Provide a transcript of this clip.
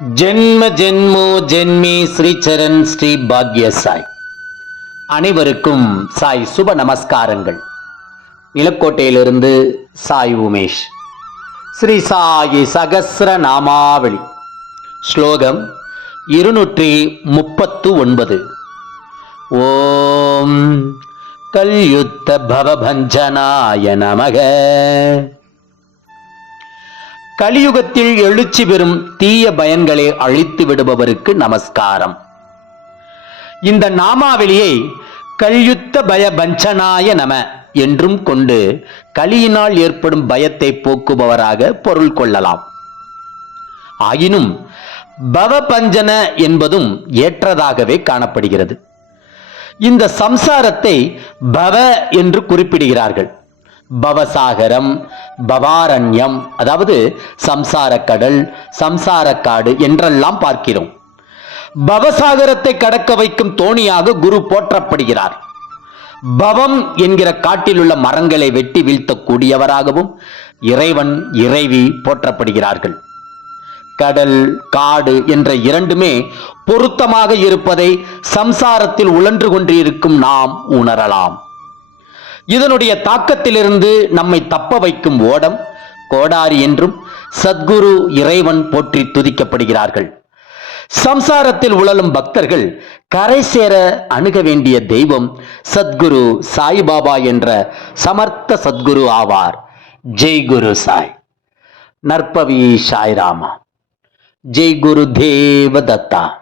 ஜென்ம ஜென்மோ ஜென்மி ஸ்ரீச்சரன் ஸ்ரீ பாக்ய சாய் அனைவருக்கும் சாய் சுப நமஸ்காரங்கள். நிலக்கோட்டையிலிருந்து சாய் உமேஷ். ஸ்ரீ சாயி சகசிர நாமாவளி. ஸ்லோகம் இருநூற்றி முப்பத்து ஒன்பது. ஓம் கல்யுத்த பவபஞ்சனாய நமக. கலியுகத்தில் எழுச்சி பெறும் தீய பயன்களை அழித்து விடுபவருக்கு நமஸ்காரம். இந்த நாமாவளியை கல்யுத்த பய பஞ்சனாய நம என்றும் கொண்டு கலியினால் ஏற்படும் பயத்தை போக்குபவராக பொருள் கொள்ளலாம். ஆயினும் பவபஞ்சன என்பதும் ஏற்றதாகவே காணப்படுகிறது. இந்த சம்சாரத்தை பவ என்று குறிப்பிடுகிறார்கள். பவசாகரம் பவாரண்யம் அதாவது சம்சார கடல் சம்சாரக்காடு என்றெல்லாம் பார்க்கிறோம். பவசாகரத்தை கடக்க வைக்கும் தோணியாக குரு போற்றப்படுகிறார். பவம் என்கிற காட்டில் உள்ள மரங்களை வெட்டி வீழ்த்தக்கூடியவராகவும் இறைவன் இறைவி போற்றப்படுகிறார்கள். கடல் காடு என்ற இரண்டுமே பொருத்தமாக இருப்பதை சம்சாரத்தில் உழன்று கொண்டிருக்கும் நாம் உணரலாம். இதனுடைய தாக்கத்திலிருந்து நம்மை தப்ப வைக்கும் ஓடம் கோடாரி என்றும் சத்குரு இறைவன் போற்றி துதிக்கப்படுகிறார்கள். சம்சாரத்தில் உழலும் பக்தர்கள் கரை சேர அணுக வேண்டிய தெய்வம் சத்குரு சாய்பாபா என்ற சமர்த்த சத்குரு ஆவார். ஜெய் குரு சாய். நற்பவி சாய்ராமா. ஜெய் குரு தேவ தத்தா